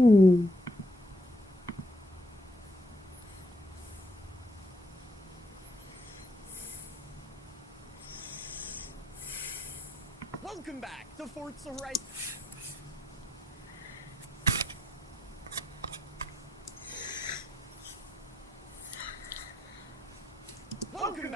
Welcome back to Forza Horizon. Welcome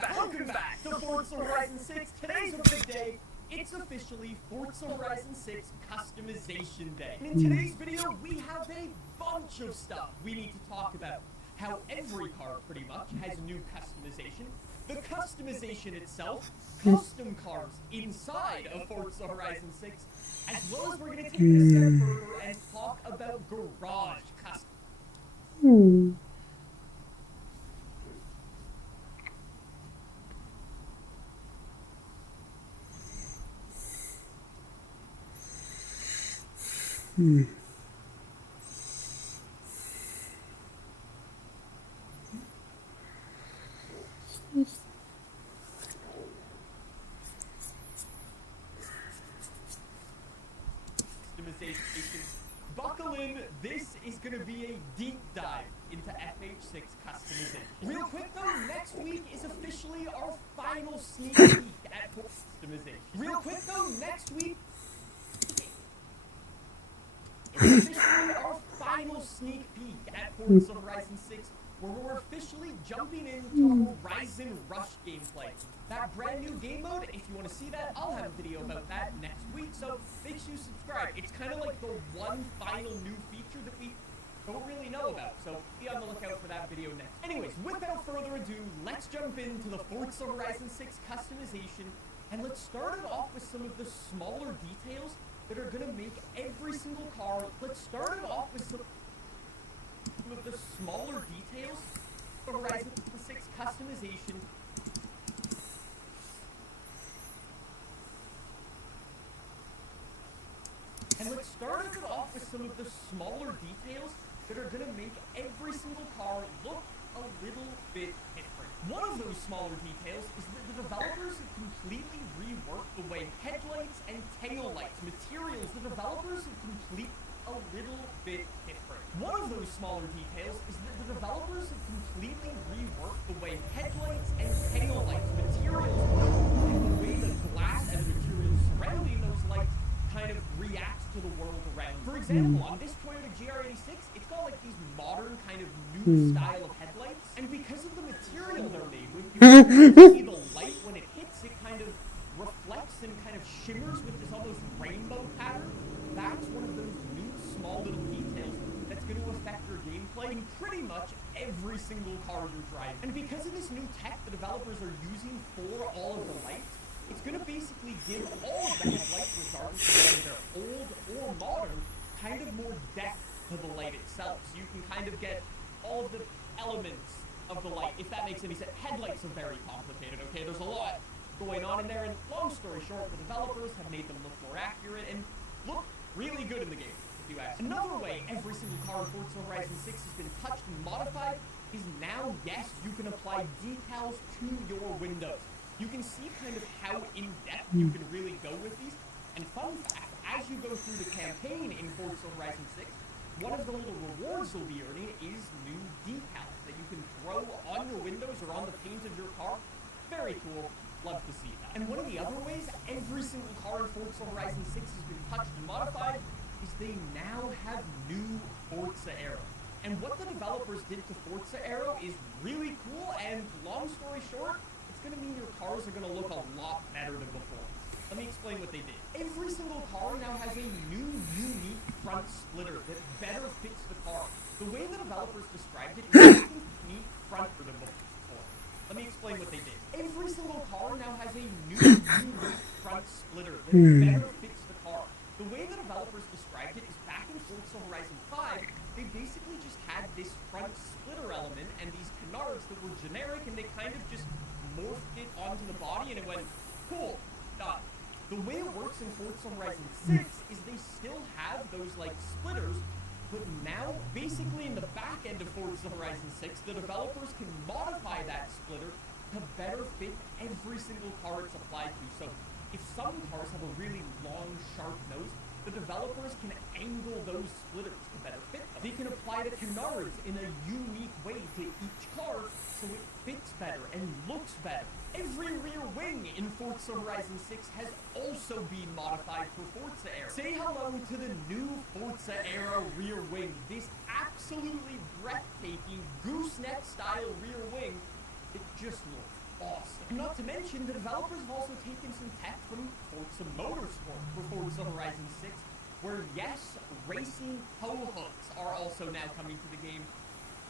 back to Forza Horizon 6. Today's a big day. It's officially Forza Horizon 6 Customization Day. And in today's video, we have a bunch of stuff we need to talk about. How every car, pretty much, has new customization. The customization itself, custom cars inside of Forza Horizon 6, as well as we're going to take it a step further and talk about garage custom. Buckle in, this is going to be a deep dive into FH6 customization. Real quick though, next week is officially our final sneak peek at customization. Real quick though, next week is officially our final sneak peek at Forza Horizon 6, where we're officially jumping into Horizon Rush gameplay. That brand new game mode, if you want to see that, I'll have a video about that next week, so make sure you subscribe. It's kind of like the one final new feature that we don't really know about, so be on the lookout for that video next. Anyways, without further ado, let's jump into the Forza Horizon 6 customization, and let's start it off with some of the smaller details that are going to make every single car. Let's start it off with some of the smaller details for Horizon 6 customization. And let's start it off with some of the smaller details that are going to make every single car look a little bit different. One of those smaller details is that the developers have completely reworked the way headlights and taillights materials. The developers have completely a little bit different. One of those smaller details is that the developers have completely reworked the way headlights and taillights materials and the way the glass and the materials surrounding those lights kind of reacts to the world around. For example, on this Toyota GR86, it's got like these modern kind of new style of headlights, and because of the material they're made with, you can see the light when it hits, it kind of reflects and kind of shimmers with this almost rainbow pattern. That's one of those new small little details that's going to affect your gameplay in pretty much every single car you're driving. And because of this new tech the developers are using for all of the lights, it's going to basically give all of the headlights, regardless of whether they're old or modern, kind of more depth to the light itself. So you can kind of get all of the elements of the light, if that makes any sense. Headlights are very complicated, okay? There's a lot going on in there, and long story short, the developers have made them look more accurate and look really good in the game, if you ask. Another way every single car in Forza Horizon 6 has been touched and modified is now, yes, you can apply decals to your windows. You can see kind of how in-depth you can really go with these. And fun fact, as you go through the campaign in Forza Horizon 6, one of the little rewards you'll be earning is new decals that you can throw on your windows or on the paint of your car. Very cool. Love to see that. And one of the other ways every single car in Forza Horizon 6 has been touched and modified is they now have new Forza Aero. And what the developers did to Forza Aero is really cool, and long story short, going to mean your cars are going to look a lot better than before. Let me explain what they did. Every single car now has a new, unique front splitter that better fits the car. The way the developers described it is a unique front for them before. Let me explain what they did. Every single car now has a new, unique front splitter that better fits the car. The way the developers described it is back in Forza Horizon 5, they basically just had this front splitter element and these canards that were generic, and they kind of just morphed it onto the body, and it went, cool, done. The way it works in Forza Horizon 6 is they still have those, like, splitters, but now, basically in the back end of Forza Horizon 6, the developers can modify that splitter to better fit every single car it's applied to. So, if some cars have a really long, sharp nose, the developers can angle those splitters to better fit them. They can apply the canards in a unique way to each car so it fits better and looks better. Every rear wing in Forza Horizon 6 has also been modified for Forza Aero. Say hello to the new Forza Aero rear wing. This absolutely breathtaking gooseneck-style rear wing, it just looks awesome. Not to mention, the developers have also taken some tech from Forza Motorsport for Forza Horizon 6, where yes, racing tow hooks are also now coming to the game.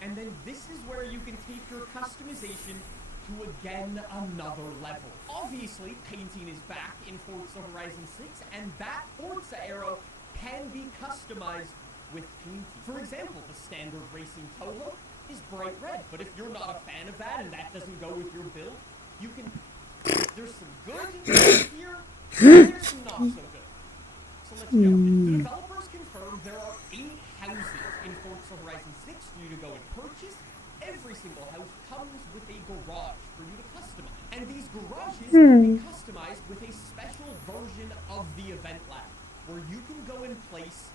And then this is where you can take your customization to again another level. Obviously, painting is back in Forza Horizon 6, and that Forza Aero can be customized with painting. For example, the standard racing tow hook is bright red, but if you're not a fan of that and that doesn't go with your build, you can... There's some good here, and there's some not so good. So let's jump in. The developers confirmed there are 8 houses in Forza Horizon 6 for you to go and purchase. Every single house comes with a garage for you to customize. And these garages can be customized with a special version of the event lab, where you can go and place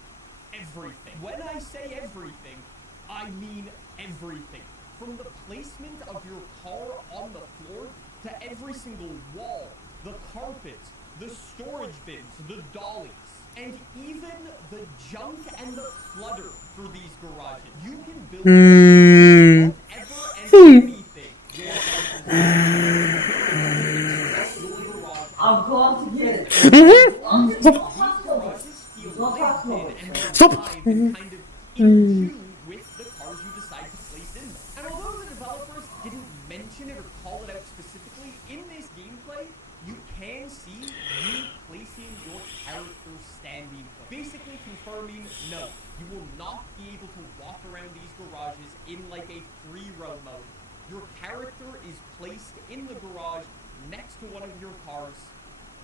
everything. When I say everything, I mean everything. From the placement of your car on the floor to every single wall, the carpets, the storage bins, the dollies, and even the junk and the clutter for these garages. You can build whatever and anything your garage. I'm glad to get it. These garages feel lived in and alive and kind of in tune with the cars you decide to place in them. And although the developers didn't mention it or call it out specifically, in this gameplay, you can see you placing your character standing place. Basically confirming, no, you will not be able to walk around these garages in like a free roam mode. Your character is placed in the garage next to one of your cars,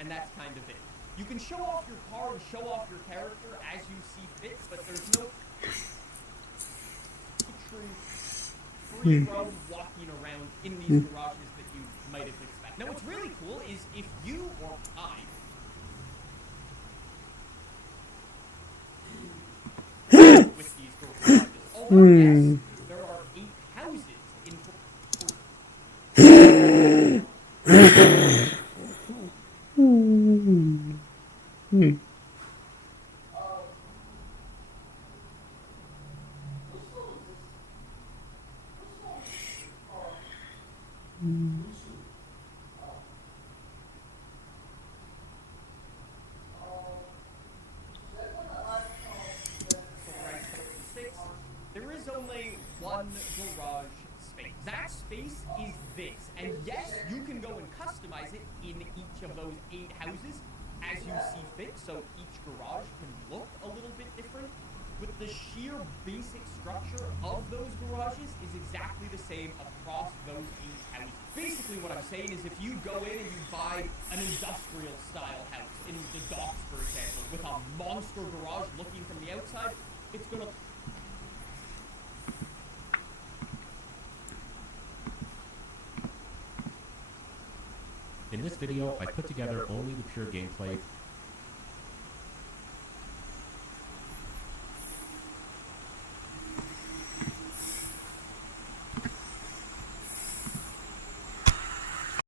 and that's kind of it. You can show off your car and show off your character as you see fit, but there's no true free roam walking around in these garages that you might have expected. Now, what's really cool is if you or I with these garages, although yes, there are 8 houses in there is only one garage space. That space is this. And yes, you can go and customize it in each of those 8 houses as you see fit, so each garage can look a little bit different. But the sheer basic structure of those garages is exactly the same across those 8 houses. Basically what I'm saying is if you go in and you buy an industrial style house in the docks, for example, with a monster garage looking from the outside, it's gonna... In this video, I put together only the pure gameplay